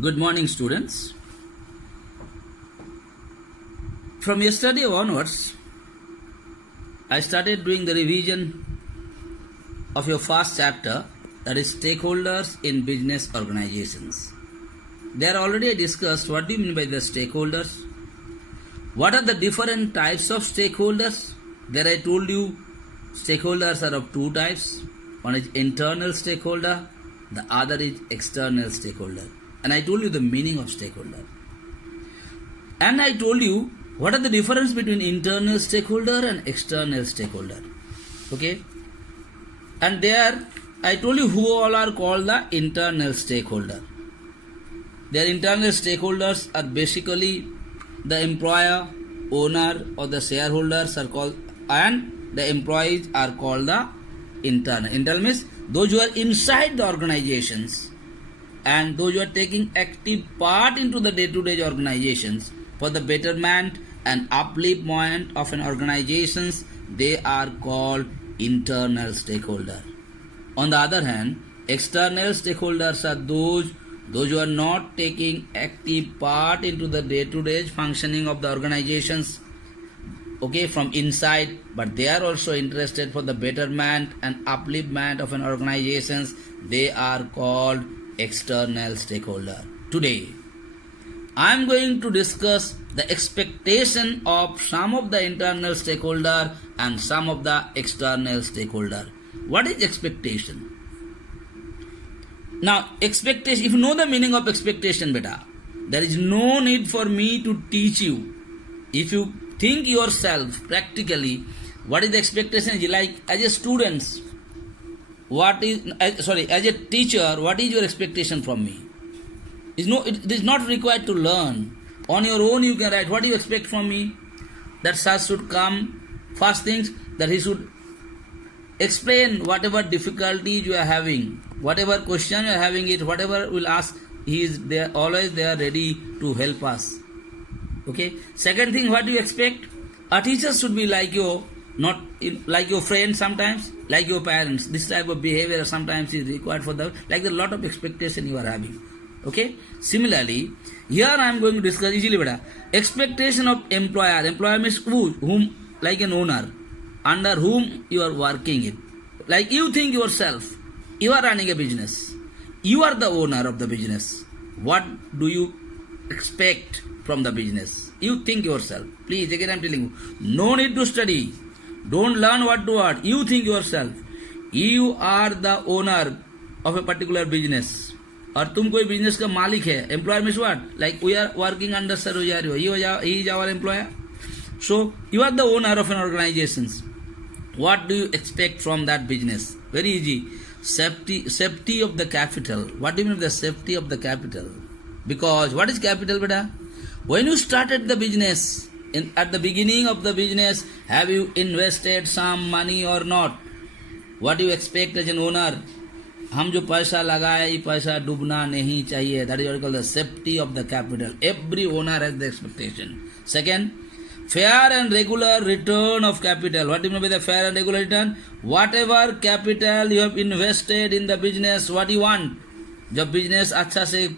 Good morning, students. From yesterday onwards, I started doing the revision of your first chapter, that is stakeholders in business organizations. There already I discussed what do you mean by the stakeholders? What are the different types of stakeholders? There I told you stakeholders are of two types. One is internal stakeholder, the other is external stakeholder. And I told you the meaning of stakeholder. And I told you what are the difference between internal stakeholder and external stakeholder. Okay? And there I told you who all are called the internal stakeholder. Their internal stakeholders are basically the employer, owner or the shareholders are called, and the employees are called the internal. Internal means those who are inside the organizations and those who are taking active part into the day-to-day organizations for the betterment and upliftment of an organizations, they are called internal stakeholder. On the other hand, external stakeholders are those who are not taking active part into the day-to-day functioning of the organizations, okay, from inside, but they are also interested for the betterment and upliftment of an organizations. They are called external stakeholder. Today, I am going to discuss the expectation of some of the internal stakeholder and some of the external stakeholder. What is expectation? Now, expectation, if you know the meaning of expectation, beta, there is no need for me to teach you. If you think yourself practically, what is the expectation? Like as a student, as a teacher, what is your expectation from me? It is not required to learn. On your own you can write, what do you expect from me? That sir should come, first things, that he should explain whatever difficulties you are having, whatever question you are having it, whatever will ask, he is there, always there ready to help us. Okay. Second thing, what do you expect? A teacher should be like you, not like your friend sometimes, like your parents. This type of behavior sometimes is required for the, like a lot of expectation you are having. Okay. Similarly, here I am going to discuss easily better. Expectation of employer. Employer means whom, like an owner, under whom you are working it. Like you think yourself, you are running a business. You are the owner of the business. What do you expect from the business? You think yourself. Please, again I am telling you, no need to study. Don't learn what to what. You think yourself. You are the owner of a particular business. और तुम कोई business का मालिक है. Employer means what? Like we are working under sir Rosario. He is our employer. So you are the owner of an organization. What do you expect from that business? Very easy. Safety of the capital. What do you mean by the safety of the capital? Because what is capital, beta? When you started the business, at the beginning of the business, have you invested some money or not? What do you expect as an owner? हम जो पैसा लगाए ये पैसा डूबना नहीं चाहिए. That is what we call the safety of the capital. Every owner has the expectation. Second, fair and regular return of capital. What do you mean by the fair and regular return? Whatever capital you have invested in the business, what you want? जब business अच्छा से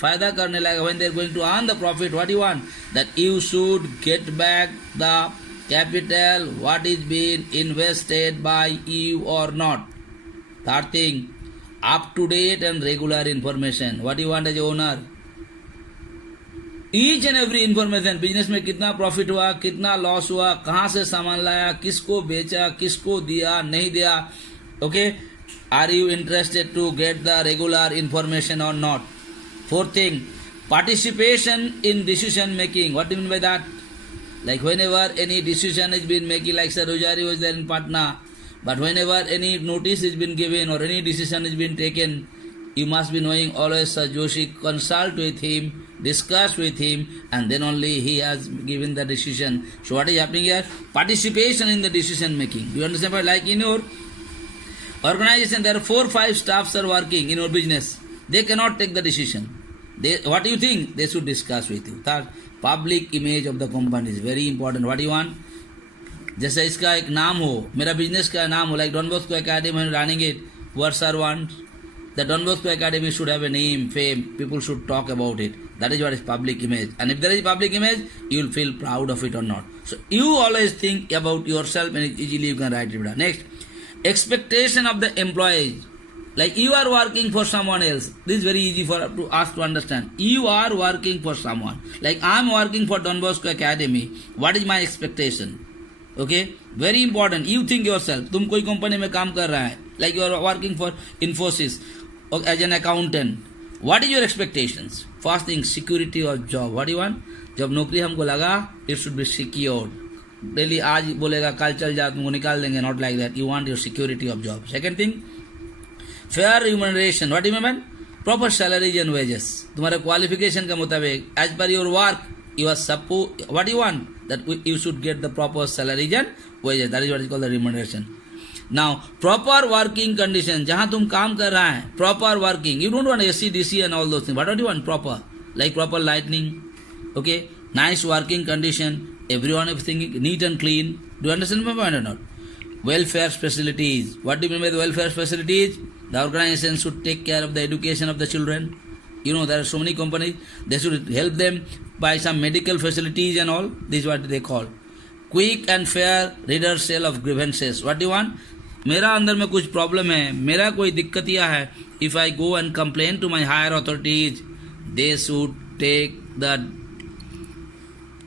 फायदा करने लगा, when they are going to earn the profit, what do you want? That you should get back the capital what is being invested by you or not. Third thing, up to date and regular information. What do you want as a owner? Each and every information, business में कितना profit हुआ, कितना loss हुआ, कहाँ से सामान लाया, किसको बेचा, किसको दिया, नहीं दिया. Okay, are you interested to get the regular information or not? Fourth thing, participation in decision making. What do you mean by that? Like whenever any decision is been making, like Sir Rosario is there in Patna, but whenever any notice is been given or any decision is been taken, you must be knowing always Sir Joshi, consult with him, discuss with him, and then only he has given the decision. So what is happening here? Participation in the decision making. Do you understand? Like in your organization, there are 4-5 staffs are working in your business. They cannot take the decision. What do you think? They should discuss with you. Third, public image of the company is very important. What do you want? जैसे इसका एक नाम हो, मेरा business का नाम हो, like Don Bosco academy, running it, what sir want, The Don Bosco Academy should have a name, fame, people should talk about it. That is what is public image. And if there is public image, you will feel proud of it or not. So you always think about yourself and easily you can write it down. Next, expectation of the employees. Like you are working for someone else. This is very easy for us to understand. You are working for someone. Like I am working for Don Bosco Academy. What is my expectation? Okay, very important. You think yourself. तुम कोई company में काम कर रहा है. Like you are working for Infosys as an accountant. What is your expectations? First thing, security of job. What do you want? जब नौकरी हमको लगा, it should be secured. Daily आज बोलेगा कल चल जा तुमको निकाल देंगे. Not like that. You want your security of job. Second thing, fair remuneration. What do you mean? Proper salaries and wages. तुम्हारे qualification के मुताबिक, as per your work, you are supposed. What do you want? That you should get the proper salaries and wages. That is what is called the remuneration. Now, proper working condition. जहाँ तुम काम कर रहा है, proper working. You don't want AC, DC and all those things. What do you want? Proper. Like proper lighting. Okay. Nice working condition. Everyone is thinking neat and clean. Do you understand my point or not? Welfare facilities. What do you mean by the welfare facilities? The organization should take care of the education of the children. You know, there are so many companies. They should help them by some medical facilities and all. This is what they call. Quick and fair redressal of grievances. What do you want? मेरा अंदर में कुछ problem है, मेरा कोई दिक्कत यह है, if I go and complain to my higher authorities, they should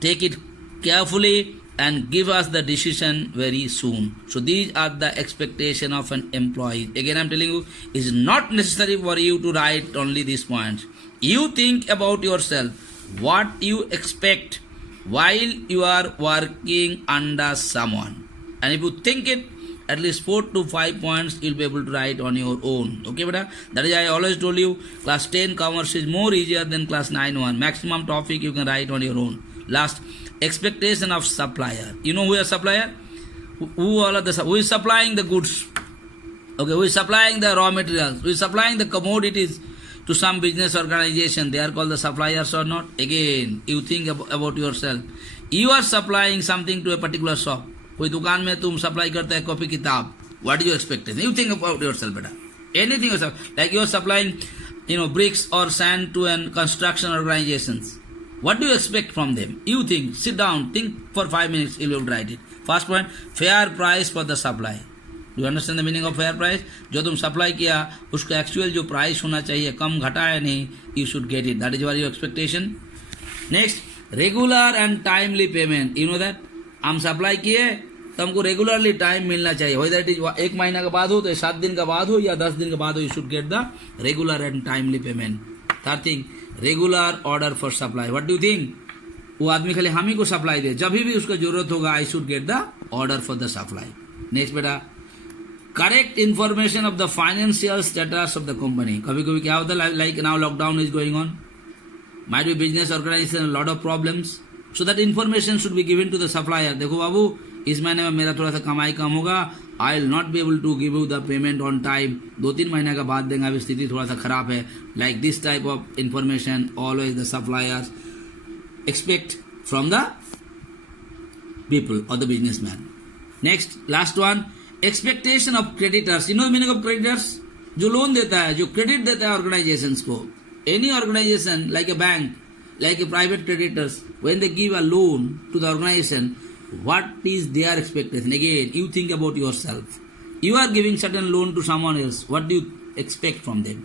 take it carefully and give us the decision very soon. So these are the expectation of an employee. Again I am telling you, it is not necessary for you to write only these points. You think about yourself, what you expect while you are working under someone. And if you think it, at least 4 to 5 points you'll be able to write on your own. Okay, beta? That is I always told you, class 10 commerce is more easier than class 9-1. Maximum topic you can write on your own. Last, expectation of supplier. You know who is supplier? Who is supplying the goods? Okay, who is supplying the raw materials? Who is supplying the commodities to some business organization? They are called the suppliers or not? Again, you think about yourself. You are supplying something to a particular shop. कोई दुकान में तुम supply करते हैं copy किताब. What is your expectation? You think about yourself, beta. Anything yourself. Like you are supplying, bricks or sand to an construction organizations. What do you expect from them? You think, sit down, think for 5 minutes, you will write it. First point, fair price for the supply. Do you understand the meaning of fair price? जो तुम supply किया, उसका actual जो price होना चाहिए, कम घटा है नहीं, you should get it. That is what your expectation. Next, regular and timely payment. You know that? हम supply किए, तो हमको रेगुलरली टाइम मिलना चाहिए. Whether it is 1 महीना के बाद हो, तो 7 दिन के बाद हो या 10 दिन के बाद हो, you should get the regular and timely payment. Third thing, regular order for supply. What do you think? वो आदमी खाली हम ही को सप्लाई दे, जब भी उसका जरूरत होगा, I should get the order for the supply. Next बेटा, correct information of the financial status of the company. कभी कभी क्या होता है, like now lockdown is going on, might be business organisation lot of problems, so that information should be given to the supplier. देखो बाबू, इस महीने में मेरा थोड़ा सा कमाई कम होगा, I will not be able to give you the payment on time. 2-3 महीने का बाद देंगे, अभी स्थिति थोड़ा सा खराब है. Like this type of information always the suppliers expect from the people और the businessman. Next, last one, expectation of creditors. You know the meaning of creditors? जो लोन देता है, जो क्रेडिट देता है ऑर्गेनाइजेशन को. Any organisation like a bank, like a private creditors, when they give a loan to the organization, what is their expectation? Again, you think about yourself. You are giving certain loan to someone else. What do you expect from them?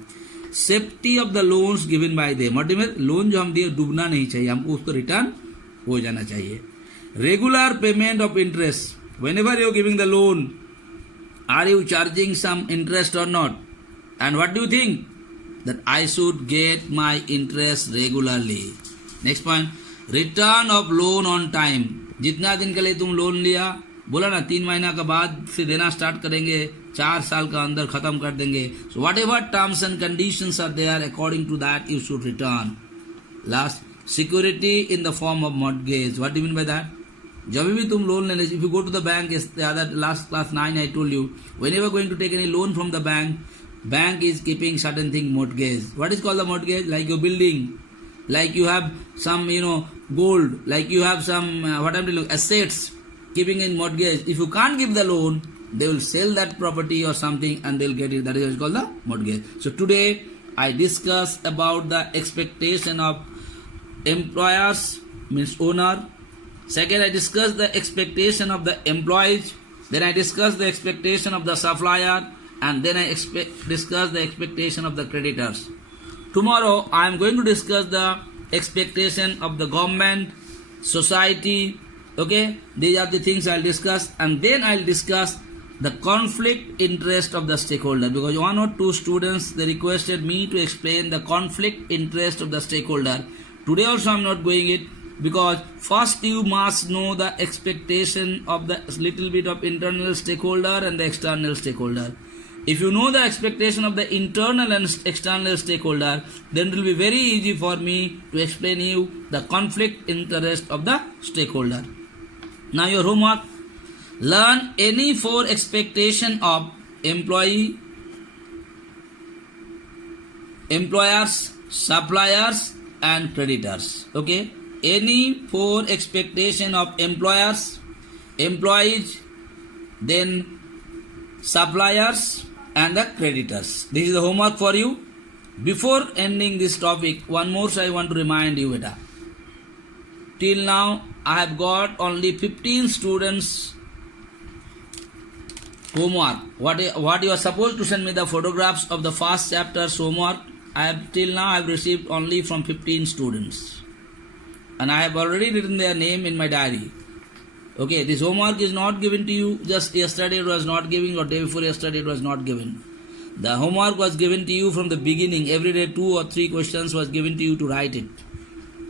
Safety of the loans given by them. What do you mean? Loan जो हम दिए डूबना नहीं चाहिए, हमको उसको return हो जाना चाहिए. Regular payment of interest. Whenever you are giving the loan, are you charging some interest or not? And what do you think? That I should get my interest regularly. Next point, return of loan on time. जितना दिन के लिए तुम loan लिया, बोला ना 3 महीना के बाद से देना स्टार्ट करेंगे, 4 साल का अंदर खत्म कर देंगे. So whatever terms and conditions are there, according to that you should return. Last, security in the form of mortgage. What do you mean by that? जब भी तुम लोन लेने, if you go to the bank, the other last class 9 I told you, whenever going to take any loan from the bank is keeping certain thing mortgage. What is called the mortgage? Like your building, like you have some gold, like you have some what I'm telling you, assets keeping in mortgage. If you can't give the loan, they will sell that property or something and they'll get it. That is called the mortgage. So today I discuss about the expectation of employers, means owner. Second, I discuss the expectation of the employees. Then I discuss the expectation of the supplier, and then I discuss the expectation of the creditors. Tomorrow I am going to discuss the expectation of the government, society. Okay, these are the things I'll discuss, and then I'll discuss the conflict interest of the stakeholder, because one or two students, they requested me to explain the conflict interest of the stakeholder. Today also I'm not going it, because first you must know the expectation of the little bit of internal stakeholder and the external stakeholder. If you know the expectation of the internal and external stakeholder, then it will be very easy for me to explain you the conflict interest of the stakeholder. Now your homework: learn any four expectation of employee, employers, suppliers and creditors. Okay, any four expectation of employers, employees, then suppliers and the creditors. This is the homework for you. Before ending this topic, one more I want to remind you, beta. Till now I have got only 15 students homework. What you are supposed to send me the photographs of the first chapter's homework. Till now I have received only from 15 students, and I have already written their name in my diary. Okay, this homework is not given to you just yesterday, it was not given, or day before yesterday it was not given. The homework was given to you from the beginning. Every day 2 or 3 questions was given to you to write it.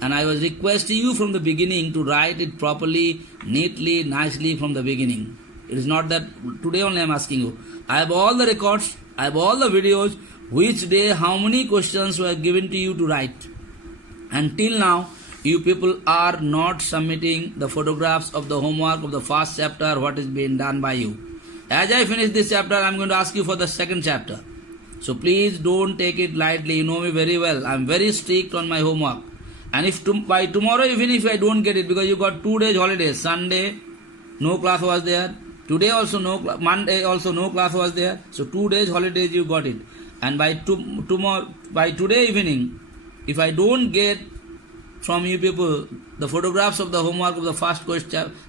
And I was requesting you from the beginning to write it properly, neatly, nicely from the beginning. It is not that today only I am asking you. I have all the records, I have all the videos, which day how many questions were given to you to write. Until now, you people are not submitting the photographs of the homework of the first chapter, what is being done by you. As I finish this chapter, I am going to ask you for the second chapter. So please don't take it lightly. You know me very well. I am very strict on my homework. And if by tomorrow, even if I don't get it, because you got 2 days holidays, Sunday, no class was there. Today also Monday also no class was there. So 2 days holidays you got it. And by today evening, if I don't get from you people the photographs of the homework of the first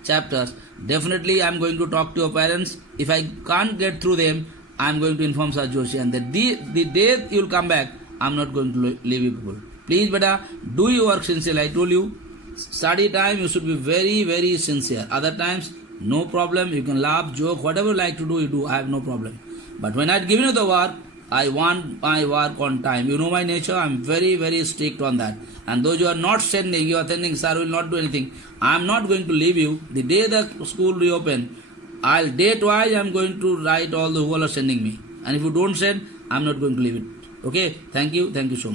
chapters, definitely I am going to talk to your parents. If I can't get through them, I am going to inform Sir Joshi. And the day you will come back, I am not going to leave you people. Please, beta, do your work sincerely. I told you, study time you should be very, very sincere. Other times, no problem. You can laugh, joke, whatever you like to do, you do. I have no problem. But when I have given you the work, I want my work on time. You know my nature. I am very, very strict on that. And those you are not sending, you are sending, sir will not do anything. I am not going to leave you. The day the school reopen, date-wise I am going to write all the who are sending me. And if you don't send, I am not going to leave it. Okay? Thank you so much.